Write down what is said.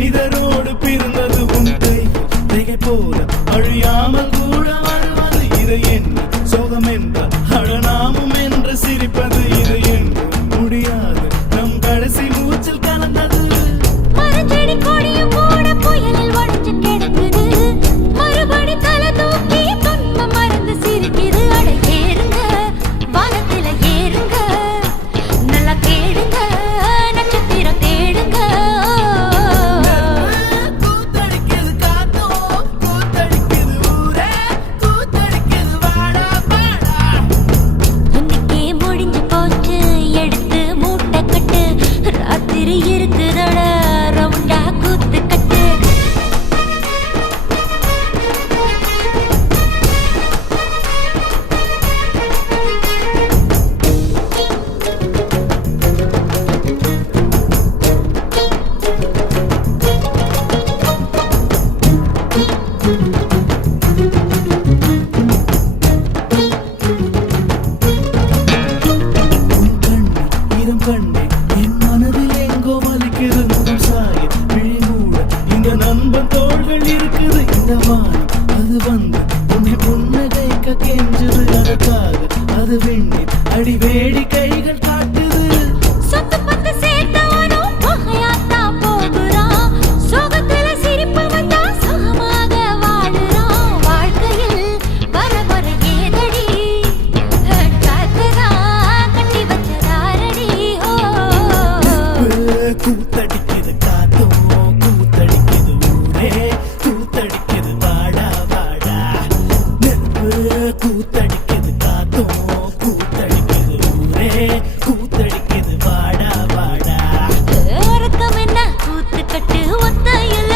மனிதரோடு பிறந்தது உன் கை திகை போல அழியாமல் கூட வாழ்வது இது என்ன சோகம் என்ற அழநாமம் என்று சிரிப்பது இது என்ன முடியாது நம் கடைசி மூச்சில் கலந்தது மரஞ்செடி கொடியும் கூட புயலில் உடைஞ்சு கிடக்குது மறுபடி தலை தூக்கி துன்பம் மறந்து சிரிக்குது அட ஏறுங்க வானத்தில ஏறுங்க நல்லா கேளுங்க நட்சத்திரம் தேடுங்க கூத்தடிக்குது காத்தும் கூத்தடிக்குது ஊரே கூத்தடிக்குது வாடா வாடா இன்னைக்கே முடிஞ்சு போச்சு எடுத்து மூட்டை கட்டு ராத்திரி இருக்குதட ரவுண்டா கூத்து கட்டு இதம் கண்ணே என் மனதில் எங்கோ வலிக்குது முகம் சாய விழி மூட இந்த நண்பன் தோள்கள் இருக்குது இந்த வானம் அது வந்து உன்னை புன்னகைக்க கெஞ்சுது அதற்காக அது வெண்ணீர் அடி வேடி கைகள் காட்டுது சொத்து பத்து சேர்த்தவனும் வகையாத்தான் போகிறான் சோகத்துல சிரிப்பு வந்தா சுகமாக வாழுறான் வாழ்க்கையில் வர வர ஏதடி காத்துதான் கட்டி வச்சதாரடி ஓ கூத்தடிக்குது காத்தும் கூத்தடிக்குது ஊரே கூத்தடிக்குது வாடா வாடா நெருப்பு கூத்தடிக்குது காத்தும் கூத்தடிக்குது ஊரே கூத்தடிக்குது வாடா வாடா உறக்கம் என்ன கூத்து கட்டு ஒத்தையில்